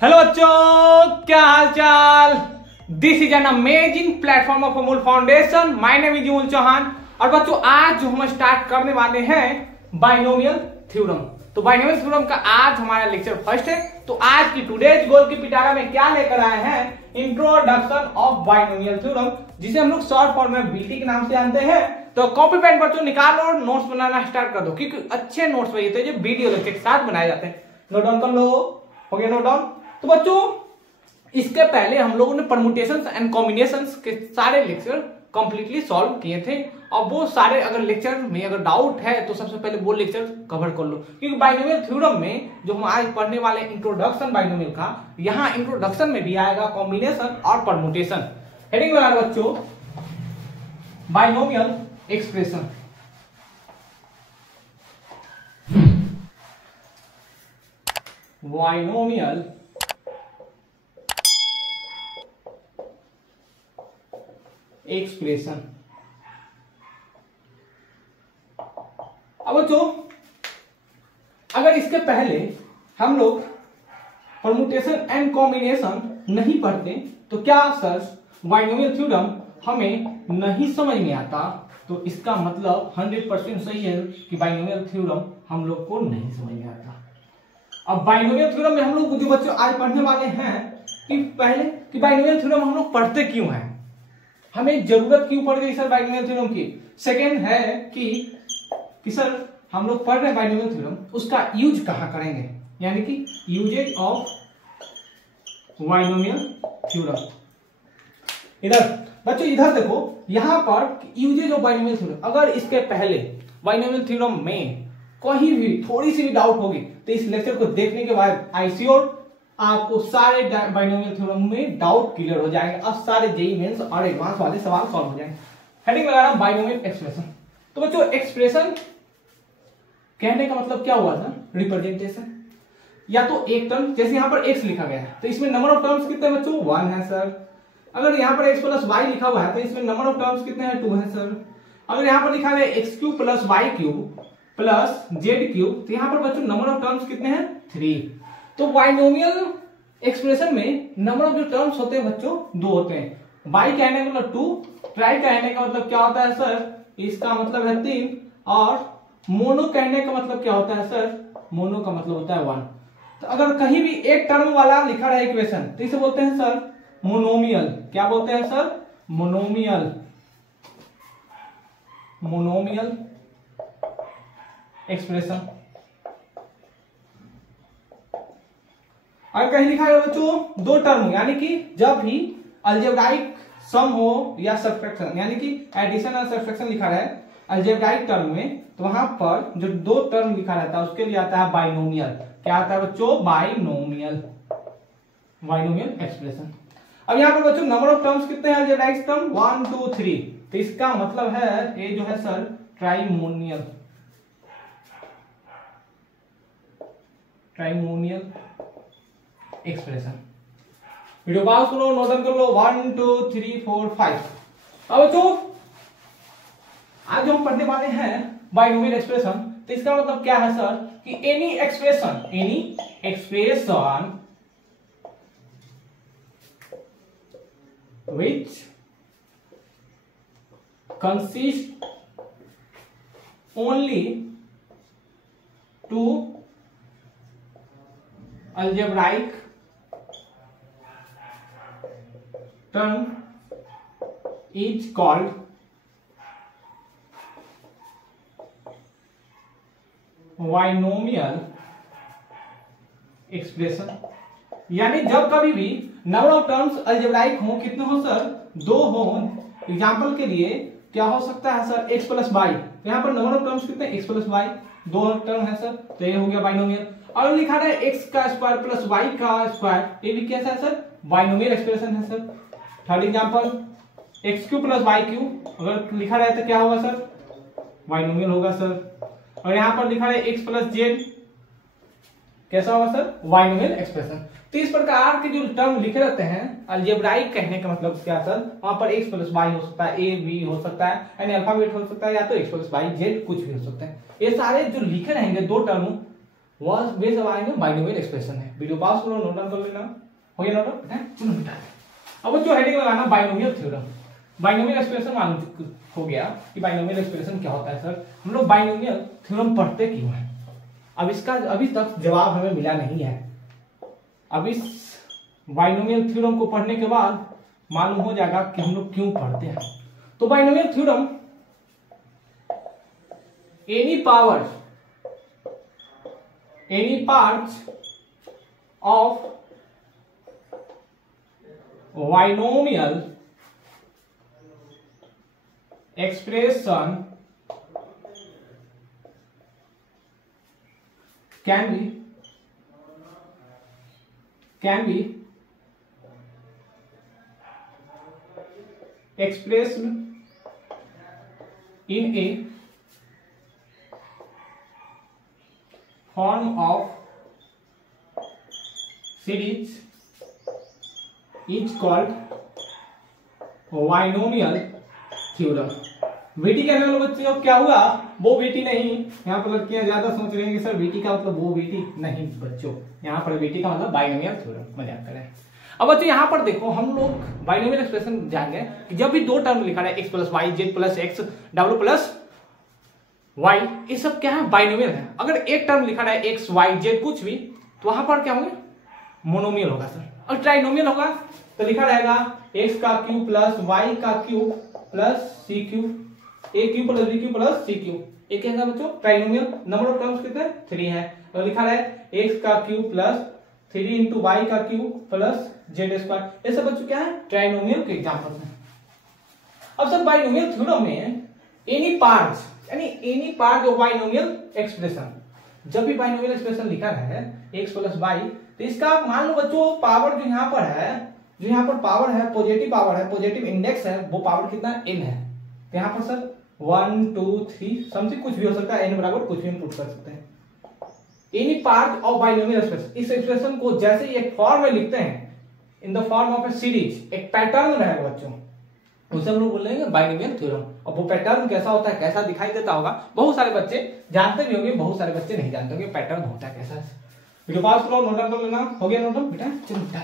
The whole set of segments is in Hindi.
हेलो बच्चों, क्या हाल चाल। This is an amazing platform of Amul foundation. My name is Amul Chauhan. और बच्चों, आज जो हम स्टार्ट करने वाले हैं बाइनोमियल थ्योरम। तो बाइनोमियल थ्योरम का आज हमारा लेक्चर फर्स्ट है। तो आज की टुडेज गोल की पिटारा में क्या लेकर आए हैं, इंट्रोडक्शन ऑफ बाइनोमियल थ्योरम, जिसे हम लोग शॉर्ट फॉर्म में बीटी के नाम से जानते हैं। तो कॉपी पेन बच्चों निकालो और नोट्स बनाना स्टार्ट कर दो, क्योंकि अच्छे नोट्स वही होते हैं जो वीडियो लेक्चर के साथ बनाए जाते हैं। नोट डाउन कर लो, हो गया नोट डाउन। तो बच्चों, इसके पहले हम लोगों ने परमुटेशंस एंड कॉम्बिनेशंस के सारे लेक्चर कंप्लीटली सॉल्व किए थे। और वो सारे अगर लेक्चर में अगर डाउट है तो सबसे पहले वो लेक्चर कवर कर लो, क्योंकि बाइनोमियल थ्योरम में जो हम आज पढ़ने वाले इंट्रोडक्शन बाइनोमियल का, यहाँ इंट्रोडक्शन में भी आएगा कॉम्बिनेशन और परमुटेशन। हेडिंग लगा बच्चों, बाइनोमियल एक्सप्रेशन। Binomial expression. अब बच्चों, अगर इसके पहले हम लोग परमुटेशन एंड कॉम्बिनेशन नहीं पढ़ते तो क्या सर बाइनोमियल थ्योरम हमें नहीं समझ में आता? तो इसका मतलब 100% सही है कि बाइनोमियल थ्योरम हम लोग को नहीं समझ में आता। अब बाइनोमियल थ्योरम में हम लोग जो बच्चों आज पढ़ने वाले हैं कि पहले कि बाइनोमियल थ्योरम हम लोग पढ़ते क्यों हैं, हमें जरूरत क्यों पड़ गई सर बाइनोमियल थ्योरम की। सेकेंड है कि सर हम लोग पढ़ रहे हैं बाइनोमियल थ्योरम, उसका यूज कहां करेंगे, यानी कि यूजेज ऑफ बाइनोमियल थ्योरम। इधर बच्चों, इधर देखो, यहां पर यूजेज ऑफ बाइनोमियल थ्योरम। अगर इसके पहले बाइनोमियल थ्योरम में कहीं भी थोड़ी सी भी डाउट होगी तो इस लेक्चर को देखने के बाद आई श्योर आपको सारे बाइनोमियल थ्योरम में डाउट क्लियर हो जाएंगे और सारे जेईई मेंस और एडवांस वाले सवाल सॉल्व हो जाएंगे। हेडिंग लगा रहा हूं बाइनोमियल एक्सप्रेशन। तो बच्चों, एक्सप्रेशन कहने का मतलब क्या हुआ था, रिप्रेजेंटेशन। या तो एक टर्म, जैसे यहां पर x लिखा गया है तो इसमें नंबर ऑफ टर्म्स कितने बच्चों, 1 है सर। अगर यहां पर x प्लस y लिखा हुआ है तो इसमें नंबर ऑफ टर्म्स कितने हैं, 2 है सर। अगर यहां पर लिखा गया x cube plus y cube plus z cube, तो यहां पर बच्चों नंबर ऑफ टर्म्स कितने हैं, 3। तो बाइनोमियल एक्सप्रेशन में नंबर ऑफ जो टर्म्स होते हैं बच्चों 2 होते हैं। बाई कहने का मतलब 2, ट्राई कहने का मतलब क्या होता है सर, इसका मतलब है 3, और मोनो कहने का मतलब क्या होता है सर, मोनो का मतलब होता है 1। तो अगर कहीं भी एक टर्म वाला लिखा रहे इक्वेशन तो इसे बोलते हैं सर मोनोमियल। क्या बोलते हैं सर, मोनोमियल। Monomial expression. अगर कहीं लिखा है बच्चों 2 टर्म, यानी कि जब भी अलजेब्राइक सम हो या सब्ट्रैक्शन, यानी कि एडिशन और सब्ट्रैक्शन लिखा है अलजेब्राइक टर्म में, तो वहां पर जो 2 टर्म लिखा रहता है उसके लिए आता है बाइनोमियल। क्या आता है बच्चों, बाइनोमियल। Binomial expression. अब यहां पर बच्चों नंबर ऑफ टर्म्स कितने हैं अलजेब्राइक टर्म, 1 2 3। तो इसका मतलब है ये जो है सर ट्राइमोनियल। ट्राइमोनियल एक्सप्रेशन। वीडियो पॉज करो, नोट डाउन कर लो, 1 2 3 4 5। अब बच्चों, आज जो हम पढ़ने वाले हैं बाइनोमियल एक्सप्रेशन, तो इसका मतलब क्या है सर कि any expression which consist only to algebraic term is called binomial expression. यानी जब कभी भी नंबर ऑफ टर्म्स अलजेब्राइक हो, कितने हो सर, 2 हो। एग्जांपल के लिए क्या हो सकता है सर, x प्लस वाई। तो यहाँ पर नंबर ऑफ टर्म्स कितने, x प्लस वाई, 2 टर्म है सर, तो ये हो गया बाइनोमियल। और लिखा है x का स्क्वायर प्लस y का स्क्वायर, ये भी कैसा है सर, बाइनोमियल एक्सप्रेशन है sir. Third example, x cube plus y cube, अगर लिखा रहे तो क्या होगा सर, बाइनोमियल होगा सर। और यहां पर लिखा है x प्लस जेड, कैसा होगा सर, बाइनोमियल एक्सप्रेशन। तो इस प्रकार के जो टर्म लिखे रहते हैं अलजेब्राइक कहने का मतलब क्या सर, वहां पर x प्लस वाई हो सकता है, a b हो सकता है, यानी अल्फाबेट हो सकता है, या तो x प्लस वाई जेड कुछ भी हो सकता है। ये सारे जो लिखे रहेंगे 2 टर्म वे सब आएंगे बाइनोमियल एक्सप्रेशन है। वीडियो पास करो, नोट डाउन कर लेना, हो गया नोट डाउन, चलो मिटा दे। अब जो हेडिंग लगाना बाइनोमियल थ्योरम, बाइनोमियल एक्सप्रेशन मालूम हो गया कि बाइनोमियल एक्सप्रेशन क्या होता है। सर हम लोग बाइनोमियल थ्योरम पढ़ते क्यों है, अब इसका अभी तक जवाब हमें मिला नहीं है। अब इस बाइनोमियल थ्योरम को पढ़ने के बाद मालूम हो जाएगा कि हम लोग क्यों पढ़ते हैं। तो binomial theorem, any parts of binomial expression can be expressed in a form of series is called binomial theorem. BT कहने वाले बच्चे अब क्या हुआ, वो बीटी नहीं। यहाँ पर लड़कियां ज्यादा सोच रही हैं कि सर बीटी का मतलब वो बीटी नहीं बच्चों, यहाँ पर बीटी का मतलब बाइनोमियल थ्योरम। मजाक करें। अब बच्चों यहाँ पर देखो, हम लोग बाइनोमियल एक्सप्रेशन जानेंगे कि जब भी दो टर्म लिखा है x plus y, z plus x, डब्ल्यू प्लस वाई, ये सब क्या है, बाइनोमियल है। अगर एक टर्म लिखा है एक्स वाई जेड कुछ भी, तो वहां पर क्या होंगे, मोनोमियल होगा सर। और ट्राइनोमियल होगा तो लिखा रहेगा एक्स का क्यूब प्लस वाई का cube plus C cube, A cube plus B cube plus C cube. एक कैसा बच्चों, ट्राइनोमियल। नंबर ऑफ टर्म्स कितने, 3 है। तो लिखा है एक्स का क्यूब प्लस 3 इंटू वाई का क्यूब प्लस जेड स्क्वायर। ये सब बच्चों क्या है, ट्राइनोमियल के एग्जांपल हैं। अब सर बाइनोमियल थ्योरम में एनी पार्ट्स, यानी any part of binomial expression, जब भी बाइनोमियल एक्सप्रेशन लिखा है एक्स प्लस वाई, तो इसका मान लो बच्चों पावर जो यहाँ पर है, जो यहाँ पर पावर है, पॉजिटिव पावर है, पॉजिटिव इंडेक्स है, वो पावर कितना n है। तो यहाँ पर सर 1 2 3 समथिंग कुछ भी हो सकता है, n बराबर कुछ भी हम पुट कर सकते हैं। Any part of binomial expression, इस एक्सप्रेशन को जैसे एक फॉर्म में लिखते हैं, in the form of A series, एक पैटर्न रहेगा बच्चों, उसे हम लोग बोलेंगे बाइनोमियल थ्योरम। और वो पैटर्न कैसा होता है, कैसा दिखाई देता होगा, बहुत सारे बच्चे जानते भी होंगे, बहुत सारे बच्चे नहीं जानते होंगे पैटर्न होता है कैसा। वीडियो पास करो, नोट डाउन कर लेना, हो गया नोट डाउन बेटा, चलो बेटा।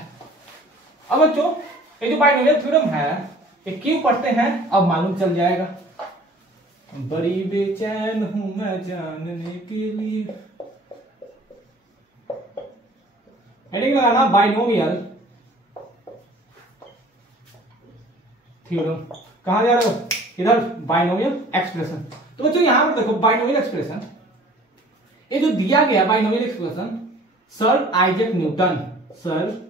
अब बच्चों ये जो बाइनोमियल थ्योरम है ये क्यों पढ़ते हैं अब मालूम चल जाएगा। बड़ी बेचैन हूं मैं जानने के लिए। हेडिंग लगाना बाइनोमियल थ्योरम। कहां जा रहे हो, इधर बाइनोमियल एक्सप्रेशन। तो बच्चों यहां पर देखो बाइनोमियल एक्सप्रेशन, ये जो दिया गया binomial expression, sir Isaac Newton, sir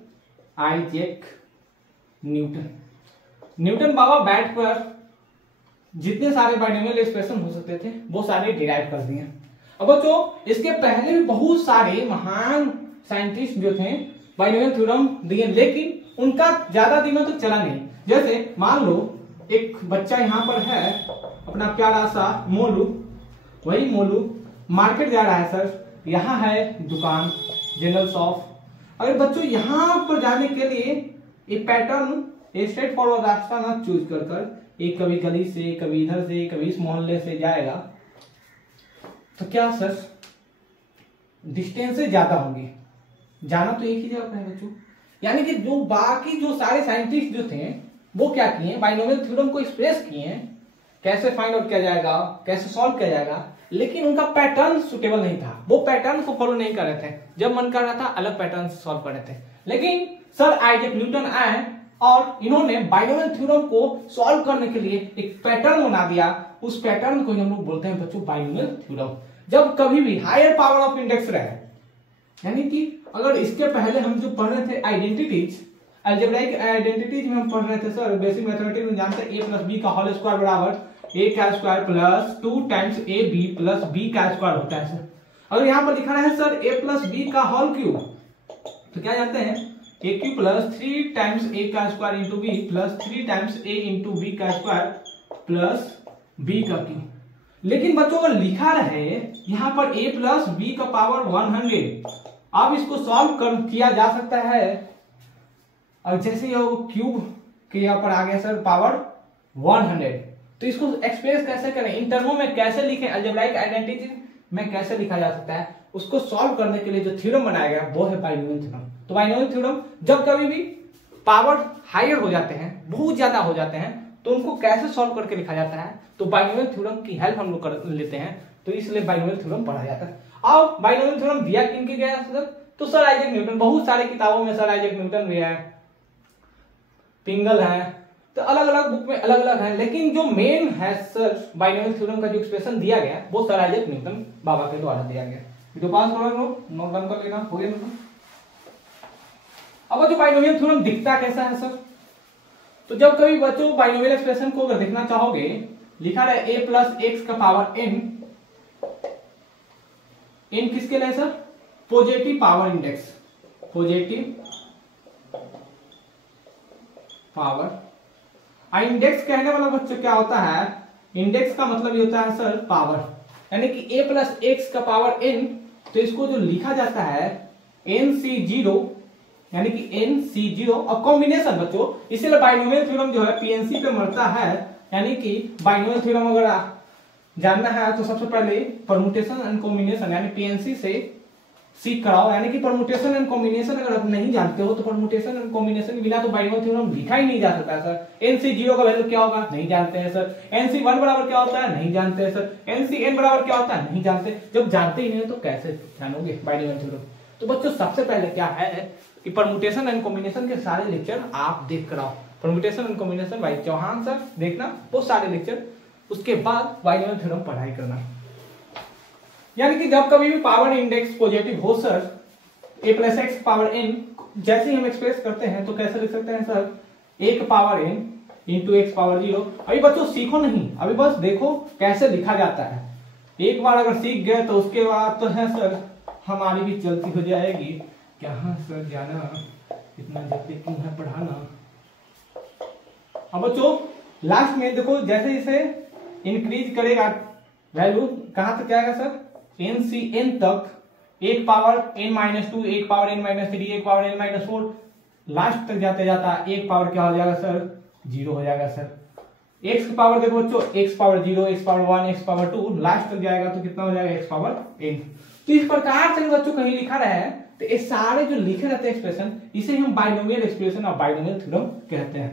Isaac Newton बाबा बैठ पर जितने सारे बाइनोमियल एक्सप्रेशन हो सकते थे वो सारे डिराइव कर दिए। अब बच्चों इसके पहले भी बहुत सारे महान साइंटिस्ट जो थे बाइनोमियल थ्योरम दिए, लेकिन उनका ज्यादा दिनों तक चला नहीं। जैसे मान लो एक बच्चा यहाँ पर है, अपना प्यारा सा मोलू, वही मोलू मार्केट जा रहा है सर, यहाँ है दुकान जनरल शॉप। अगर बच्चों यहाँ पर जाने के लिए एक पैटर्न, एक स्ट्रेट फॉरवर्ड रास्ता ना चूज कर कर एक कभी गली से, कभी इधर से, कभी इस मोहल्ले से जाएगा, तो क्या सर डिस्टेंस से ज्यादा होंगे, जाना तो एक ही जगह पर है बच्चों। यानी कि जो बाकी जो सारे साइंटिस्ट जो थे वो क्या किए, बाइनोमियल थ्योरम को एक्सप्रेस किए, कैसे फाइंड आउट किया जाएगा, कैसे सॉल्व किया जाएगा, लेकिन उनका पैटर्न सुटेबल नहीं था, वो पैटर्न को फॉलो नहीं कर रहे थे। जब मन कर रहा था अलग पैटर्न से सॉल्व कर रहे थे। लेकिन सर आइजैक न्यूटन आए और इन्होंने बाइनोमियल थ्योरम को सॉल्व करने के लिए एक पैटर्न बना दिया। उस पैटर्न को हम लोग बोलते हैं बच्चों बाइनोमियल थ्योरम। जब कभी भी हायर पावर ऑफ इंडेक्स रहे, यानी कि अगर इसके पहले हम जो पढ़ रहे थे आइडेंटिटीज, अलजेब्राइक आइडेंटिटीज में हम पढ़ रहे थे सर, बेसिक मैथमेटिक्स में जानते हैं a प्लस बी का होल स्क्वायर बराबर a का square plus 2 times a b plus b का स्क्वायर होता है सर। अगर यहाँ पर लिखा है सर a प्लस बी का होल क्यूब, तो क्या जानते हैं a cube plus 3 times a का square into b plus 3 times a into b का स्क्वायर प्लस b का क्यूब। लेकिन बच्चों अगर लिखा रहे यहाँ पर a प्लस बी का पावर 100, अब इसको सॉल्व किया जा सकता है। और जैसे ये क्यूब के यहाँ पर आ गया सर पावर 100, तो इसको एक्सप्रेस कैसे करें, इन टर्मों में कैसे लिखें, अलजेब्राइक आइडेंटिटी में कैसे लिखा जा सकता है, उसको सॉल्व करने के लिए जो थ्योरम बनाया गया वो है बाइनोमियल थ्योरम। तो बाइनोमियल थ्योरम जब कभी भी पावर हायर हो जाते हैं, बहुत ज्यादा हो जाते हैं, तो उनको कैसे सॉल्व करके लिखा जाता है, तो बाइनोमियल थ्योरम की हेल्प हम लोग कर लेते हैं, तो इसलिए बाइनोमियल थ्योरम पढ़ा जाता है। अब बाइनोमियल थ्योरम दिया किन के गया सर, तो सर आइजैक न्यूटन, बहुत सारी किताबों में सर आइजैक न्यूटन भी है, पिंगल है, तो अलग अलग बुक में अलग अलग है, लेकिन जो मेन है सर बाइनोमियल थ्योरम का जो एक्सप्रेशन दिया गया वो सर आइजैक न्यूटन बाबा के द्वारा दिया गया। वीडियो पास करो, नोट डाउन कर लेना, हो गया ना। अब जो बाइनोमियल थ्योरम दिखता कैसा है सर, तो जब कभी बच्चों बाइनोमियल एक्सप्रेशन को अगर देखना चाहोगे, लिखा रहा है a प्लस एक्स का पावर n, n किसके लिए sir, positive power index, positive power. Index कहने वाला बच्चों क्या होता है, इंडेक्स का मतलब ये होता है सर पावर, यानी कि a प्लस एक्स का पावर n, तो इसको जो लिखा जाता है nc0, यानी कि nc0 और कॉम्बिनेशन बच्चों, इसीलिए बाइनोमियल थ्योरम जो है पीएनसी पे मरता है, यानी कि बाइनोमियल थ्योरम अगर जानना है तो सबसे पहले परमुटेशन एंड कॉम्बिनेशन यानी पीएनसी से सीख कराओ, यानी कि परमुटेशन एंड कॉम्बिनेशन अगर आप नहीं जानते हो तो परमुटेशन एंड कॉम्बिनेशन के बिना तो बाइनोमियल थ्योरम लिखा ही नहीं जा सकता सर। nc0 का वैल्यू क्या होगा नहीं जानते हैं सर, nc1 बराबर क्या होता है नहीं जानते हैं सर, ncn बराबर क्या होता है नहीं जानते, जब जानते ही नहीं तो कैसे जानोगे बाइनोमियल थ्योरम। तो बच्चों सबसे पहले क्या है कि परमुटेशन एंड कॉम्बिनेशन के सारे लेक्चर आप देख कर आओ, परमुटेशन एंड कॉम्बिनेशन भाई चौहान सर देखना वो सारे लेक्चर, उसके बाद बाइनोमियल थ्योरम पढ़ाई करना। यानी कि जब कभी भी पावर इंडेक्स पॉजिटिव हो sir, a plus x power n, जैसे ही हम एक्सप्रेस करते हैं तो कैसे लिख सकते हैं सर, एक power n into x power 0। अभी बच्चों सीखो नहीं, अभी बस देखो कैसे लिखा जाता है, एक बार अगर सीख गए तो उसके बाद तो है सर हमारी भी चलती हो जाएगी, कहाँ सर जाना, इतना जल्दी क्यों है पढ़ाना। अब बच्चों लास्ट में देखो जैसे जैसे इंक्रीज करेगा वैल्यू, कहां तक जाएगा सर, nCn तक, एक पावर n-2, एक पावर n-3, एक पावर n-4, लास्ट तक जाते जाता एक पावर क्या हो जाएगा सर 0 हो जाएगा सर। x की पावर देखो बच्चों, x power 0, x power 1, x power 2, last तक जाएगा तो कितना हो जाएगा x पावर n। तो इस प्रकार से बच्चों कहीं लिखा रहा है, तो ये सारे जो लिखे रहते हैं एक्सप्रेशन, इसे हम बाइनोमियल एक्सप्रेशन और बाइनोमियल थ्योरम कहते हैं।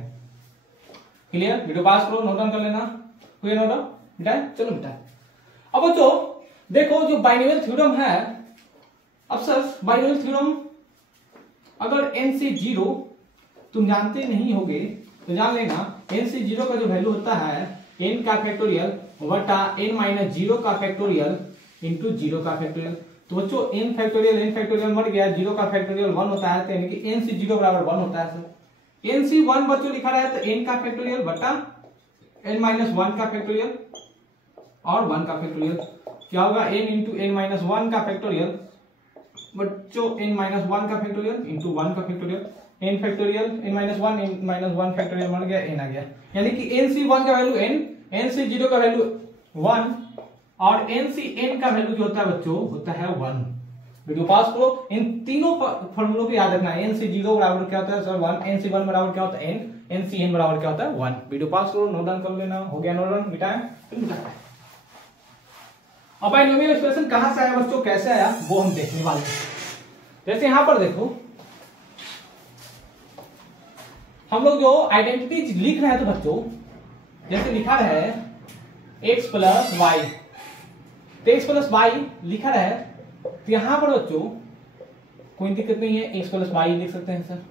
क्लियर, वीडियो पास करो, नोट डाउन कर लेना, हुए नोट डाउन बेटा, चलो बेटा। अब बच्चों देखो जो बाइनोमियल थ्योरम है, अब सर बाइनोमियल थ्योरम अगर nc0 तुम जानते नहीं होगे तो जान लेना, nc0 का जो वैल्यू होता है n का फैक्टोरियल बटा n-0 का फैक्टोरियल इंटू 0 का फैक्टोरियल। तो बच्चों n फैक्टोरियल मर गया, 0 का फैक्टोरियल 1 होता है, तो यानी कि nc0 बराबर 1 होता है सर। nc1 बच्चों लिखा रहा है तो n का फैक्टोरियल बटा n-1 का फैक्टोरियल और 1 का फैक्टोरियल, क्या होगा n इंटू n-1 का फैक्टोरियल बच्चों n-1 का फैक्टोरियल इंटू 1 का factorial, n factorial n-1 factorial बन गया, n आ गया, यानी कि nc1 का वैल्यू n, nc0 का वैल्यू 1 और ncn का वैल्यू जो होता है बच्चों होता है 1। वीडियो पास करो, इन तीनों फॉर्मूलों को याद रखना है, nc0 बराबर क्या होता है सर 1, nc1 बराबर क्या होता है n, ncn बराबर क्या होता है 1। वीडियो पास करो, नोट डाउन कर लेना, हो गया नोट डाउन, मिटाएं। अब बाइनोमियल एक्सप्रेशन कहां से आया बच्चों, कैसे आया वो हम देखने वाले हैं। जैसे यहां पर देखो हम लोग जो आइडेंटिटी लिख रहे हैं, तो बच्चों जैसे लिखा है x प्लस वाई, तो x प्लस वाई लिखा है, तो यहां पर बच्चों कोई दिक्कत नहीं है, x प्लस वाई लिख सकते हैं सर।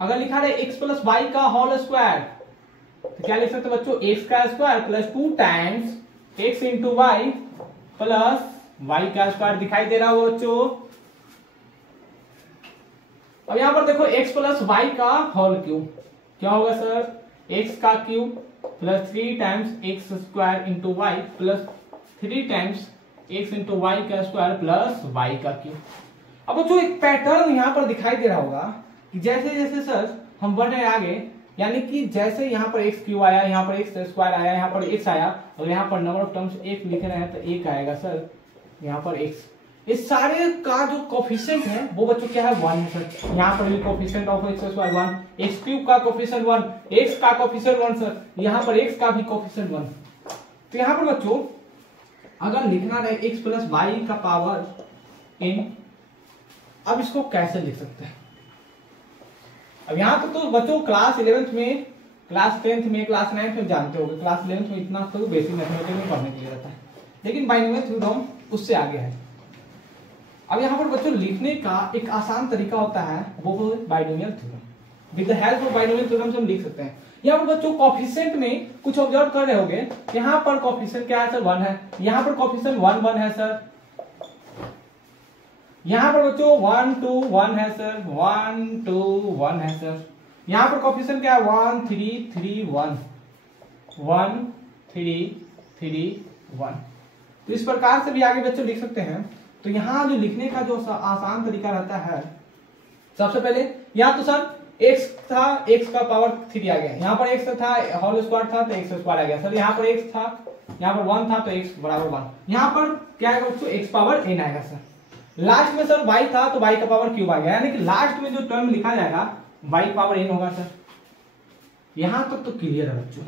अगर लिखा है x प्लस वाई का होल स्क्वायर, तो क्या लिख सकते हैं बच्चों, x का square plus 2 times x into y plus y का स्क्वायर दिखाई दे रहा हो बच्चों। अब यहां पर देखो x प्लस वाई का होल क्यूब क्या होगा सर, x का cube plus 3 times x square into y plus 3 times x into y का स्क्वायर प्लस y का क्यूब। अब जो एक पैटर्न यहां पर दिखाई दे रहा होगा कि जैसे जैसे सर हम बढ़ रहे आगे, यानी कि जैसे यहाँ पर x क्यूब आया, यहाँ पर x स्क्वायर आया, यहाँ पर x आया, और यहाँ पर नंबर ऑफ टर्म्स एक लिख रहे हैं तो एक आएगा सर यहाँ पर x। इस सारे का जो कोफिशिएंट है वो बच्चों क्या है 1 है सर। यहाँ पर भी coefficient of x square 1, x cube का कोफिशिएंट 1, x का कोफिशिएंट 1 सर, यहाँ पर x का भी कोफिशिएंट 1। तो यहाँ पर बच्चों अगर लिखना रहे x प्लस वाई का पावर n, अब इसको कैसे लिख सकते हैं? अब यहां तक तो बच्चों क्लास 11th में, क्लास 10th में, क्लास 9th में जानते होंगे, क्लास 11th में इतना तो बेसिक मैथमेटिक्स में पढ़ने के लिए रहता है, लेकिन बाइनोमियल थ्योरम उससे आगे है। अब यहाँ पर बच्चों लिखने का एक आसान तरीका होता है, वो binomial theorem. With the help of binomial theorem से हम लिख सकते हैं। यहाँ पर बच्चों कोएफिशिएंट में कुछ ऑब्जर्व कर रहे होंगे, यहाँ पर कोएफिशिएंट क्या है सर? 1 है। यहाँ पर कोएफिशिएंट 1 1 है सर। यहाँ पर बच्चों 1 2 1 है सर, 1 2 1 है सर। यहाँ पर कोएफिशिएंट क्या है? 1 3 3 1, 1 3 3 1। तो इस प्रकार से भी आगे बच्चों लिख सकते हैं। तो यहाँ जो लिखने का जो आसान तरीका रहता है, सबसे पहले यहाँ तो सर x था, x का पावर 3 आ गया, यहाँ पर x था होल स्क्वायर था तो x स्क्वायर आ गया सर। यहाँ पर x था, यहाँ पर 1 था तो x बराबर 1। यहाँ पर क्या आएगा बच्चों? x पावर n आएगा सर। लास्ट में सर y था तो y का पावर क्यूब आ गया, यानी कि लास्ट में जो टर्म लिखा जाएगा y पावर n होगा सर। यहां तक तो क्लियर है बच्चों।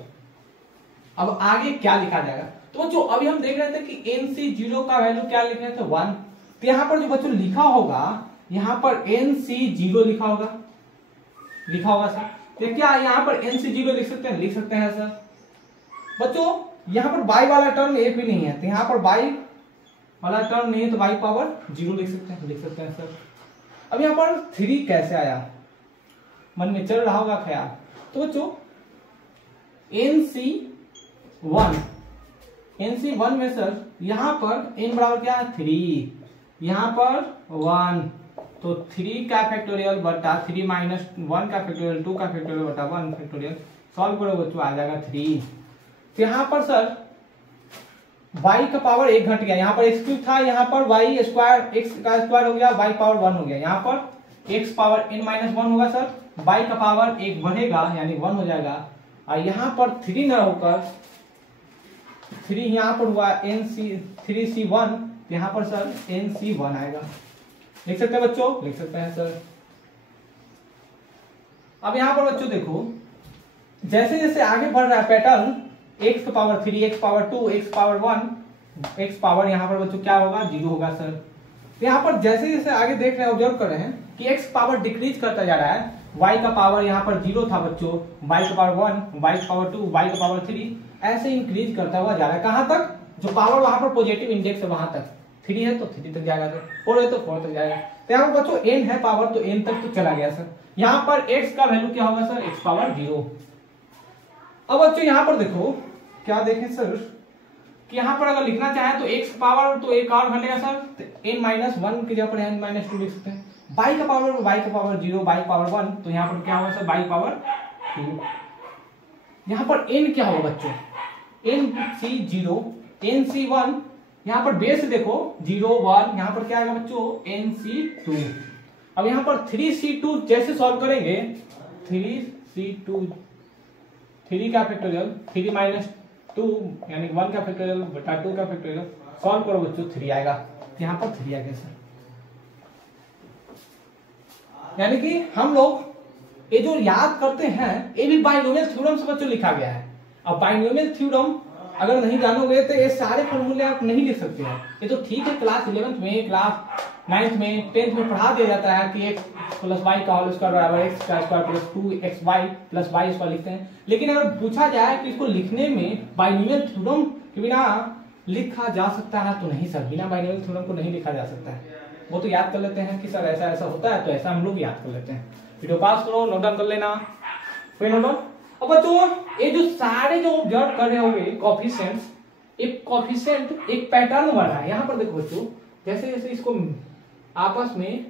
अब आगे क्या लिखा जाएगा? तो बच्चों अभी हम देख रहे थे कि NC0 का वैल्यू क्या लिख रहे थे? 1। तो यहाँ पर जो बच्चों लिखा होगा, यहाँ पर NC0 लिखा होगा सर। तो क्या यहाँ पर NC0 लिख सकते हैं? लिख सकते हैं सर। बच्चों यहाँ पर y वाला टर्म एक भी नहीं है, तो यहाँ पर y वाला टर्म नहीं है तो y पावर 0 लिख सकते हैं सर। अब यहाँ पर 3 कैसे आया? मन में चल रहा होगा ख्याल। तो बच्चों NC1 में सर यहाँ पर n बराबर क्या है? 3, यहाँ पर 1, तो 3 का फैक्टोरियल बटा 3 माइनस 1 का फैक्टोरियल, 2 का फैक्टोरियल बटा 1 फैक्टोरियल, सॉल्व करो बच्चों आ जाएगा 3। तो यहाँ पर सर y का पावर 1 घट गया, यहाँ पर x क्यूब था, यहाँ पर y स्क्वायर, x का स्क्वायर हो गया, y पावर 1 हो गया। यहाँ पर x पावर n माइनस 1 होगा सर, y का पावर 1 बढ़ेगा यानी 1 हो जाएगा। और यहाँ पर 3 न होकर 3 यहाँ पर हुआ NC3C1, यहाँ पर सर NC1 आएगा। लिख सकते हैं बच्चों? लिख सकते हैं सर। अब यहाँ पर बच्चों देखो, जैसे जैसे आगे बढ़ रहा है पैटर्न, x का power 3, x power 2, x power 1, x power यहाँ पर बच्चों क्या होगा? 0 होगा सर। तो यहाँ पर जैसे जैसे आगे देख रहे हैं, ऑब्जर्व कर रहे हैं कि x पावर डिक्रीज करता जा रहा है। y का पावर यहाँ पर 0 था बच्चों, y का पावर 1, y का पावर 2, y का पावर 3, ऐसे इंक्रीज करता हुआ जा रहा है। कहां तक? जो पावर वहां पर पॉजिटिव इंडेक्स है वहां तक। 3 है तो 3 तक जाएगा सर, 4 है तो 4 तक जाएगा। तो यहाँ पर बच्चों n है पावर, तो n तक तो चला गया सर। यहाँ पर x का वैल्यू क्या होगा सर? x power 0। अब बच्चों यहाँ पर देखो, क्या देखें सर कि यहाँ पर अगर लिखना चाहे तो x पावर तो एक और घटेगा सर, तो n माइनस 1 की जगह पर n माइनस 2 लिख सकते हैं। y का पावर 0, y पावर 1, तो यहाँ पर क्या होगा सर? y power 2। यहाँ पर n क्या होगा बच्चों? NC0, NC1, यहाँ पर बेस देखो 0 1, यहाँ पर क्या आएगा बच्चों? NC2। अब यहाँ पर 3C2 जैसे सॉल्व करेंगे, 3C2, 3 का फैक्टोरियल, 3 माइनस 2 यानी 1 का फैक्टोरियल बटा 2 का फैक्टोरियल, सॉल्व करो बच्चों 3 आएगा। तो यहाँ पर 3 आ गया सर। यानी कि हम लोग ये जो याद करते हैं, ये भी बाइनोमियल थ्योरम से बच्चों लिखा गया है। अब बाइनोमियल थ्योरम अगर नहीं जानोगे तो ये सारे फॉर्मूले आप नहीं लिख सकते हैं। ये तो ठीक है क्लास 11th में, क्लास 9th में, 10th में पढ़ा दिया जाता है कि x प्लस वाई का होल स्क्वायर बराबर x का square plus 2xy plus y square लिखते हैं। लेकिन अगर पूछा जाए कि इसको लिखने में बाइनोमियल थ्योरम के बिना लिखा जा सकता है, तो नहीं सर, बिना बाइनोमियल थ्योरम को नहीं लिखा जा सकता है। वो तो याद कर लेते हैं कि सर ऐसा ऐसा होता है, तो ऐसा हम लोग याद कर लेते हैं। वीडियो पास करो, नोट डाउन कर लेना, कोई नोट डाउन। अब बच्चों ये जो सारे जो ऑब्जर्व कर रहे होंगे कोएफिशिएंट्स, एक कोएफिशिएंट एक पैटर्न बन रहा है। यहाँ पर देखो बच्चों, जैसे जैसे इसको आपस में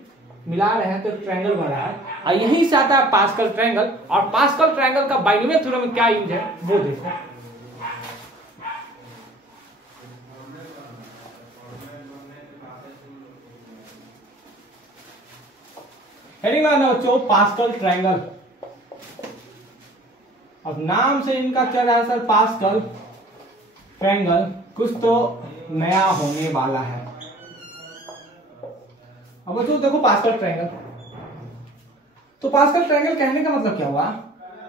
मिला रहे हैं तो ट्रायंगल बन रहा है, और यहीं से आता है पास्कल ट्रायंगल। और पास्कल ट्रायंगल का बाइनोमियल थ्योरम में क्या यूज है वो देखो। हेडिंग लगाना बच्चों, पास्कल ट्रायंगल। अब नाम से इनका क्या रहा है सर? Pascal triangle. कुछ तो नया होने वाला है। अब बच्चों देखो पास्कल ट्रायंगल, तो पास्कल ट्रायंगल कहने का मतलब क्या हुआ?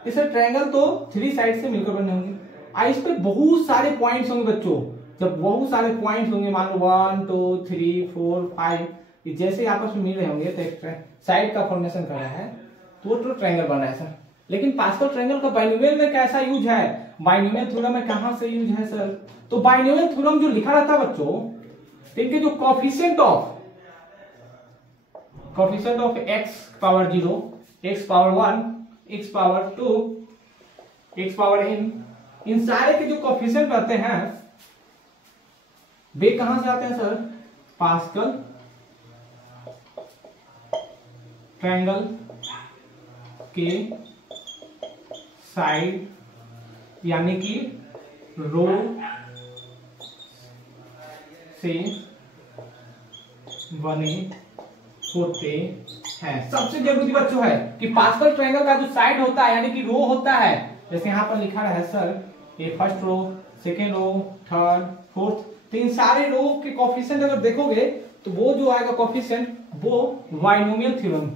इसे ट्रायंगल तो 3 साइड से मिलकर बने होंगे, इस पे बहुत सारे पॉइंट्स होंगे बच्चों, जब बहुत सारे पॉइंट होंगे, मान लो 1 2 3 4 5, ये जैसे आपस में मिल रहे होंगे तो एक साइड का फॉर्मेशन कर रहा है, तो ट्रायंगल बन रहा है सर। लेकिन पास्कल ट्रायंगल का बाइनोमियल में कैसा यूज है, बाइनोमियल थ्योरम में कहां से यूज है सर? तो बाइनोमियल थ्योरम जो लिखा रहता है बच्चों, इनके जो coefficient of x power 0, x power 1, x power 2, x power n, इन सारे के जो कोएफिशिएंट रहते हैं वे कहां से आते हैं सर? पास्कल ट्रायंगल के साइड यानी कि रो से बने होते हैं। सबसे जरूरी बच्चों है कि पास्कल ट्रायंगल का जो साइड होता है यानी कि रो होता है, जैसे यहां पर लिखा है सर, ये first row, second row, third, fourth, तो इन सारे रो के कोएफिशिएंट अगर देखोगे तो वो जो आएगा कोएफिशिएंट वो बाइनोमियल थ्योरम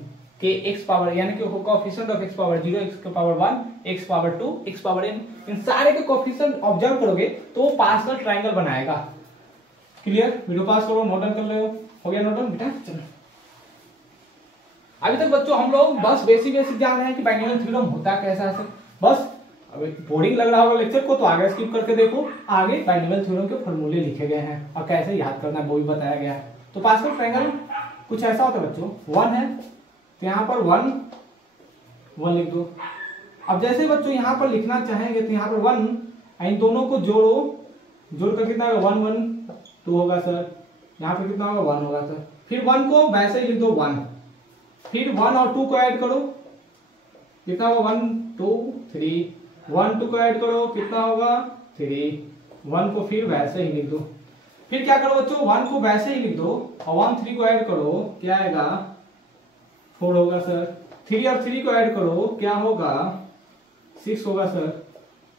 के x पावर यानी कि coefficient of x power 0, x power 1, x power 2, x power n, इन सारे के कोएफिशिएंट ऑब्जर्व करोगे तो वो पास्कल ट्रायंगल बनाएगा। क्लियर? वीडियो पास करो, नोट डाउन कर लो। हो गया नोट डाउन बेटा? चलो, अभी तक बच्चों हम लोग बस बेसिक जान रहे हैं कि बाइनोमियल थ्योरम होता कैसा है। बस अभी बोरिंग लग रहा होगा लेक्चर को तो आगे स्किप करके देखो, आगे बाइनोमियल थ्योरम के फॉर्मूले लिखे गए हैं और कैसे याद करना है वो भी बताया गया है। तो पास्कल ट्रायंगल कुछ ऐसा होता है बच्चों, 1 है तो यहाँ पर 1 लिख दो। अब जैसे बच्चों यहाँ पर लिखना चाहेंगे तो यहाँ पर 1, इन दोनों को जोड़कर कितना होगा? 1 1 2 होगा सर। यहाँ पर कितना होगा? 1 होगा सर। फिर 1 को वैसे ही लिख दो 1, फिर 1 और 2 को ऐड करो, कितना होगा? 1 2 3, 1 2 को ऐड करो, कितना होगा? 3, 1 को फिर वैसे ही लिख दो। फिर क्या करो बच्चों? 1 को वैसे ही लिख दो और 1 3 को ऐड करो, क्या आएगा? 4 होगा सर। 3 और 3 को ऐड करो, क्या होगा? 6 होगा सर।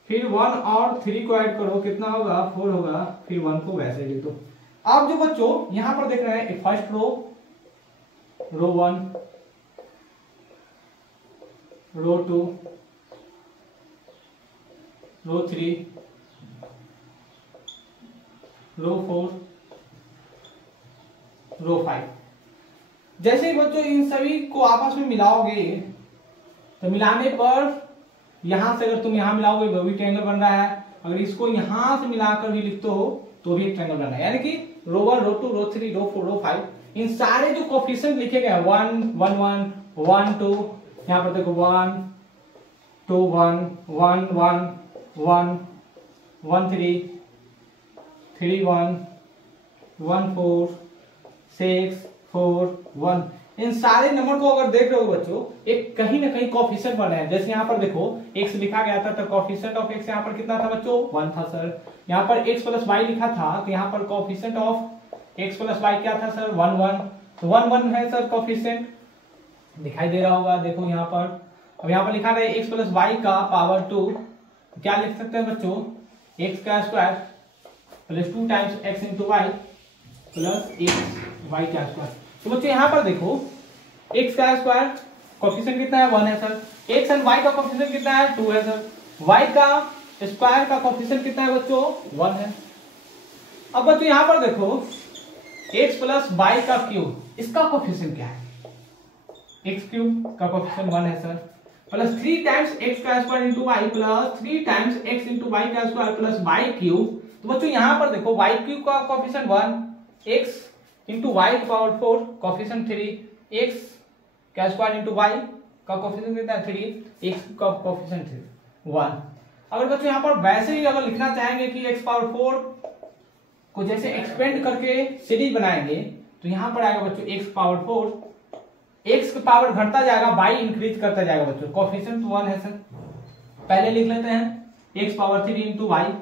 फिर 1 और 3 को ऐड करो, कितना होगा? 4 होगा। फिर 1 को वैसे लिख दो। आप जो बच्चों यहां पर देख रहे हैं, फर्स्ट रो 1, रो 2, रो 3, रो 4, रो 5। जैसे ही बच्चों इन सभी को आपस में मिलाओगे तो मिलाने पर यहां से अगर तुम यहां मिलाओगे वो भी ट्रायंगल बन रहा है, अगर इसको यहां से मिलाकर भी लिखते हो तो भी एक ट्रायंगल बन रहा है। यानी कि रो 1, रो 2, रो 3, रो 4, रो 5, इन सारे जो कोएफिशिएंट लिखे गए 1 1 1 1 2, यहां पर देखो 1 2 1 1 1 1 1 3 3 1 1 4 6 4 1, इन सारे नंबर को अगर देख रहे हो बच्चों, एक कहीं ना कहीं कोएफिशिएंट बन रहे हैं। जैसे यहाँ पर देखो x लिखा गया था तो कोएफिशिएंट ऑफ x यहाँ पर कितना था बच्चों? 1 था सर। यहाँ पर x प्लस y लिखा था तो यहाँ पर coefficient of x plus y क्या था सर? 1 1, तो 1 1 है सर कोएफिशिएंट, दिखाई दे रहा होगा। देखो यहाँ पर, अब यहाँ पर लिखा है x प्लस y का पावर 2, क्या लिख सकते हैं बच्चों? x का square plus 2 times x into y plus x y का स्क्वायर। तो बच्चों यहाँ पर देखो x का स्क्वायर कोएफिशिएंट कितना है? 1 है सर। x एंड y का कोएफिशिएंट कितना है? 2 है सर। y का स्क्वायर का कोएफिशिएंट कितना है बच्चों? 1 है। अब बच्चों यहाँ पर देखो x प्लस y का क्यूब, इसका कोएफिशिएंट क्या है? x क्यूब का कोएफिशिएंट 1 है सर, प्लस 3 टाइम्स x का square into y plus 3 times x into y का स्क्वायर प्लस y क्यूब। तो बच्चों यहाँ पर देखो y क्यूब का कोएफिशिएंट 1, x इंटू वाई की पावर 4, कोएफिशिएंट 3, x का स्क्वायर इंटू वाई का कोएफिशिएंट कितना है? 3, x का कोएफिशिएंट 1। अगर बच्चों यहाँ पर वैसे ही अगर लिखना चाहेंगे कि x पावर 4 को जैसे एक्सपेंड करके सीरीज बनाएंगे तो यहाँ पर आएगा बच्चों x पावर 4, x का पावर घटता जाएगा, y इंक्रीज करता जाएगा बच्चों। कोएफिशिएंट 1 है सर। पहले लिख लेते हैं x पावर 3 इंटू वाई,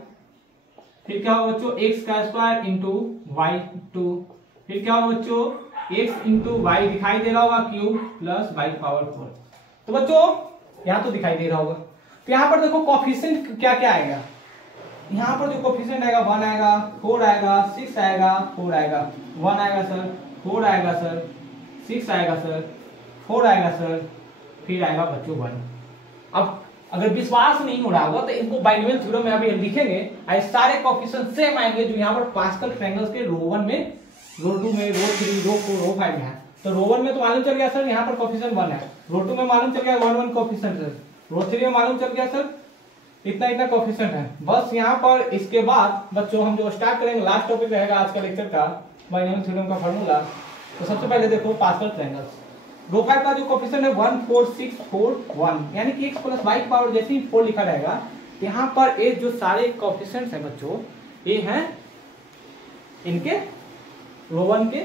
फिर क्या होगा बच्चों? x का स्क्वायर इंटू वाई 2, फिर क्या होगा बच्चों? x इंटू वाई दिखाई दे रहा होगा क्यूब प्लस y पावर 4। तो बच्चों यहाँ तो दिखाई दे रहा होगा। तो यहाँ पर देखो कोएफिशिएंट क्या क्या आएगा, यहाँ पर जो कोएफिशिएंट आएगा 1 आएगा, 4 आएगा, 6 आएगा, 4 आएगा, 1 आएगा सर, 4 आएगा सर, 6 आएगा सर, 4 आएगा सर, फिर आएगा बच्चों 1। अब अगर विश्वास नहीं हो रहा होगा तो इनको बाइनोमियल थ्योरम में अभी लिखेंगे, सारे कोएफिशिएंट सेम आएंगे जो यहाँ पर पास्कल ट्रायंगल्स के रो 1 में, रो 2 में, रो 3, रो 4, रो 5 में है। तो रो 1 में तो मालूम चल गया सर यहाँ पर कोएफिशिएंट 1 है, रो 2 में मालूम चल गया 1 1 कोएफिशिएंट है, रो 3 में मालूम चल गया सर इतना इतना कोएफिशिएंट है। बस यहाँ पर इसके बाद बच्चों हम जो स्टार्ट करेंगे, लास्ट टॉपिक रहेगा आज का लेक्चर का बाइनोमियल थ्योरम का फार्मूला। तो सबसे पहले देखो पास्कल ट्रायंगल्स, रो 5 का जो कोएफिशिएंट है 1 4 6 4 1, यानी कि x प्लस y की पावर जैसे ही 4 लिखा रहेगा यहाँ पर ये जो सारे कोएफिशिएंट्स हैं बच्चों ये हैं इनके रो 1 के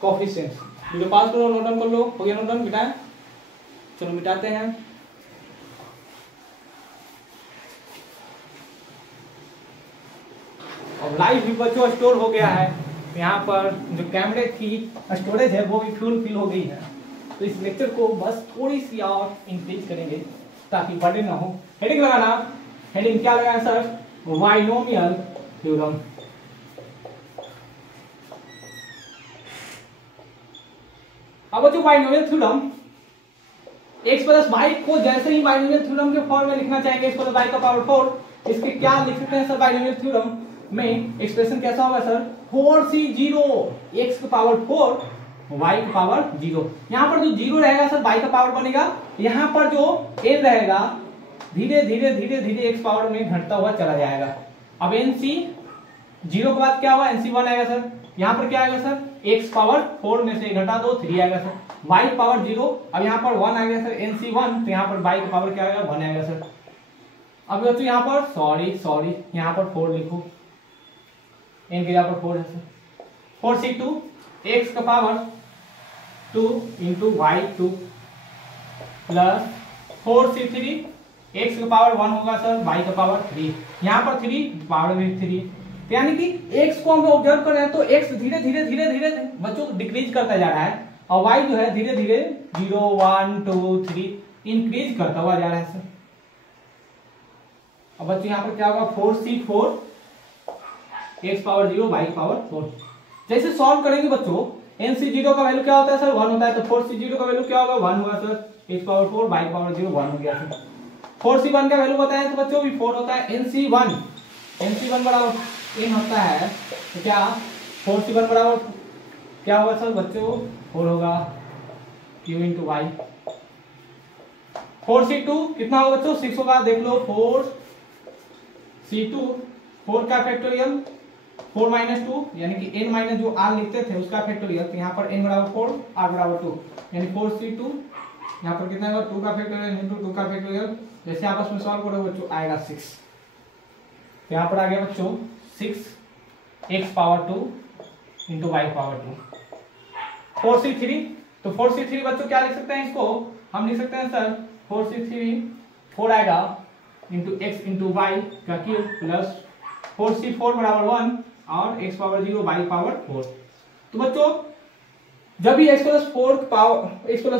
कोएफिशिएंट्स। जो पास करो नोट डाउन कर लो, हो गया नोट डाउन, मिटाएं, चलो मिटाते हैं। और लाइव भी बच्चों स्टोर हो गया है, यहाँ पर जो कैमरे की स्टोरेज है वो भी फिल हो गई है। तो इस लेक्चर को बस थोड़ी सी और इंक्रीज करेंगे ताकि बड़े ना हो। हेडिंग लगाना, हेडिंग क्या लगाया सर, बाइनोमियल थ्योरम। अब जो binomial theorem x plus y को जैसे ही बाइनोमियल थ्योरम के फॉर्म में लिखना चाहेंगे x प्लस वाई का पावर 4, इसके क्या लिख सकते हैं सर बाइनोमियल थ्योरम में एक्सप्रेशन कैसा होगा सर 4c0 x का पावर 4 y का पावर 0। यहाँ पर जो 0 रहेगा सर y का पावर बनेगा, यहाँ पर जो n रहेगा धीरे धीरे धीरे धीरे x पावर में घटता हुआ चला जाएगा। अब nc 0 के बाद क्या हुआ nc 1 आएगा सर, यहाँ पर क्या आएगा सर x पावर 4 में से घटा दो 3 आएगा सर, y पावर 0, अब यहाँ पर 1 आ गया सर nc 1, तो यहाँ पर y का पावर क्या आएगा 1 आएगा सर। अब तो यहाँ पर सॉरी यहाँ पर 4 लिखो, n के यहाँ पर 4 है सर, 4c2 x का power 2 into y2 plus 4c3 x का पावर 1 होगा सर y का पावर 3, यहाँ पर 3 पावर में 3, यानी कि x को हम ऑब्जर्व कर रहे हैं तो x धीरे धीरे धीरे धीरे बच्चों डिक्रीज करता जा रहा है और y जो है धीरे धीरे 0 1 2 3 इंक्रीज करता हुआ जा रहा है सर। अब बच्चों यहाँ पर क्या होगा 4c4 x power 0 y power 4। जैसे सॉल्व करेंगे बच्चों nc0 का वैल्यू क्या होता है सर 1 होता है, तो 4c0 का वैल्यू क्या होगा 1 होगा sir, x power 4 y power 0 1 हो गया सर। 4c1 का वैल्यू बताया तो बच्चों भी 4 होता है, nc1 बराबर n होता है, तो क्या 4c1 बराबर क्या होगा सर बच्चों 4 होगा q इंटू y। 4c2 कितना होगा बच्चों 6 होगा, देख लो 4c2 4 का फैक्टोरियल 4 माइनस 2, यानी कि n माइनस जो r लिखते थे उसका फैक्टोरियल, तो यहाँ पर n बराबर 4 r बराबर 2, यानी 4c2 यहाँ पर कितना होगा 2 का फैक्टोरियल इंटू 2 का फैक्टोरियल, जैसे आपस में सॉल्व करोगे बच्चों आएगा 6, तो यहाँ पर आ गया बच्चों 6 x power 2 into y power 2। 4c3, तो 4c3 बच्चों क्या लिख सकते हैं, इसको हम लिख सकते हैं सर 4c3 4 आएगा इंटू x इंटू y का क्यूब प्लस 4c4 बराबर 1 और x पावर 0 y पावर 4। तो बच्चों जब भी x प्लस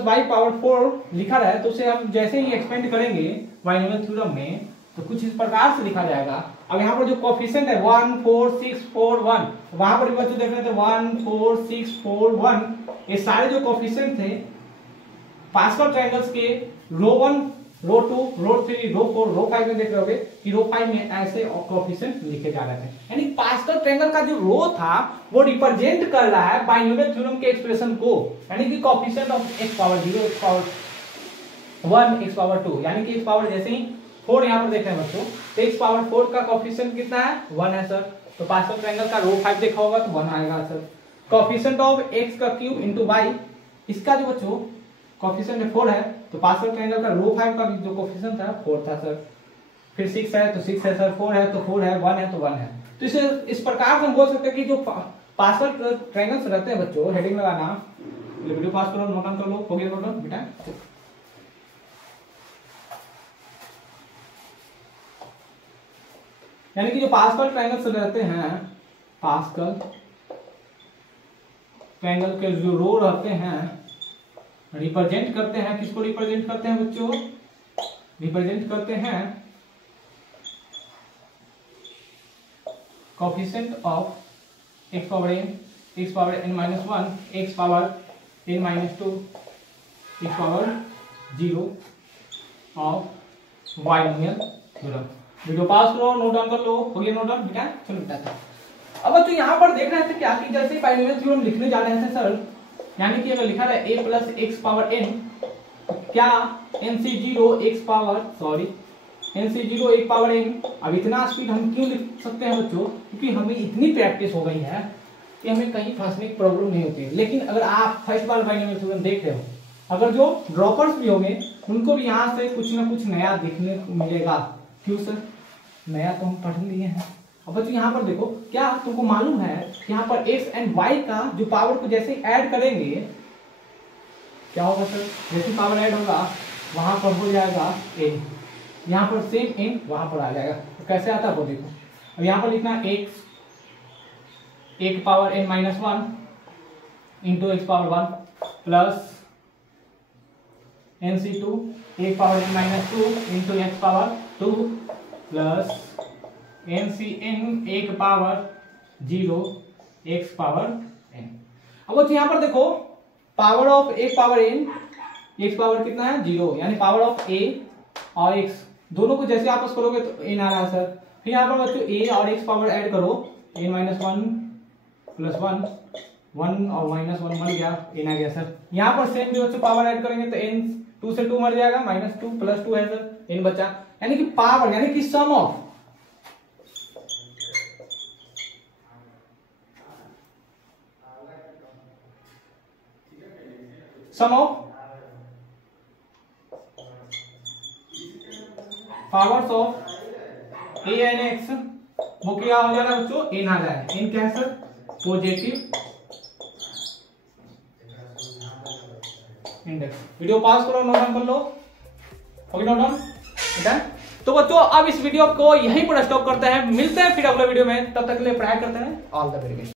y पावर 4 लिखा रहा है तो उसे हम जैसे ही एक्सपेंड करेंगे बाइनोमियल थ्योरम में तो कुछ इस प्रकार से लिखा जाएगा। अब यहाँ पर जो कोएफिशिएंट है 1 4 6 4 1, वहां पर भी बच्चों देख रहे थे 1 4 6 4 1, ये सारे जो कोएफिशिएंट थे पास्कल ट्रायंगल्स के रो 1 रो 2 रो 3 रो 4 रो 5 में देख रहे होगे कि रो 5 में ऐसे कोएफिशिएंट लिखे जा रहे थे, यानी पास्कल ट्रायंगल का जो रो था वो रिप्रेजेंट कर रहा है बाइनोमियल थ्योरम के एक्सप्रेशन को, यानी कि coefficient of x power 0 x power 1 x power 2, यानी कि x पावर जैसे ही 4 यहाँ पर देख रहे हैं बच्चों तो x पावर 4 का कोएफिशिएंट कितना है 1 है सर, तो पास्कल ट्रायंगल का रो 5 देखा होगा तो 1 आएगा सर। कोएफिशिएंट ऑफ x का क्यूब इंटू y, इसका जो बच्चों कोएफिशिएंट 4 है, तो पास्कल ट्रायंगल का रो 5 का जो कोएफिशिएंट था 4 था सर, फिर 6 है तो 6 है सर, 4 है तो 4 है, 1 है तो 1 है। तो इसे इस प्रकार से हम बोल सकते हैं कि जो पास्कल ट्रायंगल्स रहते हैं बच्चों, हेडिंग लगाना, वीडियो पास करो, नोट डाउन कर लो, हो गया नोट डाउन बेटा। यानी कि जो पास्कल ट्रायंगल्स रहते हैं, पास्कल ट्रायंगल के जो रो रहते हैं रिप्रेजेंट करते हैं, किसको रिप्रेजेंट करते हैं बच्चों, रिप्रेजेंट करते हैं coefficient of x power n, x power n minus 1, x power n minus 2, x power 0 of binomial theorem. Video pass करो, नोट डाउन कर लो, हो गया नोट डाउन बेटा। चलो बेटा था अब तो यहाँ पर देख रहे थे क्या कि जैसे बाइनोमियल थ्योरम लिखने जा रहे थे सर, यानी कि अगर लिखा रहा है a plus x power n, क्या nc0 x power nc0 1 power n। अब इतना स्पीड हम क्यों लिख सकते हैं बच्चों, क्योंकि हमें इतनी प्रैक्टिस हो गई है कि हमें कहीं फंसने की प्रॉब्लम नहीं होती है। लेकिन अगर आप फर्स्ट बार बाइनोमियल थ्योरम देख रहे हो, अगर जो ड्रॉपर्स भी होंगे उनको भी यहाँ से कुछ ना कुछ नया देखने को मिलेगा। क्यों सर, नया तो हम पढ़ लिए हैं। अब बच्चों यहाँ पर देखो, क्या तुमको मालूम है यहाँ पर x एंड y का जो पावर को जैसे ऐड करेंगे क्या होगा सर, जैसे पावर ऐड होगा वहां पर हो जाएगा n, यहाँ पर सेम n वहां पर आ जाएगा। तो कैसे आता है वो देखो। अब यहाँ पर लिखना x एक power n minus 1 into x power 1 plus nc2 एक power n minus 2 into x power 2 plus ncn एक पावर 0 x पावर n। अब यहाँ पर देखो पावर ऑफ एक पावर n, x पावर कितना है 0, यानी पावर ऑफ a और x दोनों को जैसे आपस करोगे तो n आ रहा है सर। फिर यहाँ पर बच्चों a और x पावर ऐड करो, n माइनस 1 प्लस 1 और माइनस 1 मर गया, n आ गया सर। यहाँ पर सेम भी बच्चों पावर ऐड करेंगे तो n 2 से 2 मर जाएगा, माइनस 2 प्लस 2 है सर, n बचा। यानी कि पावर यानी कि sum of powers of a and x वो क्या हो जाएगा बच्चों, n आ जाएगा। n क्या है sir, positive index. Video pass करो, नोट डाउन कर लो, ओके नोट डाउन बेटा। तो बच्चों अब इस वीडियो को यहीं पर स्टॉप करते हैं, मिलते हैं फिर अगले वीडियो में, तब तक के लिए पढ़ाई करते हैं। All the very best.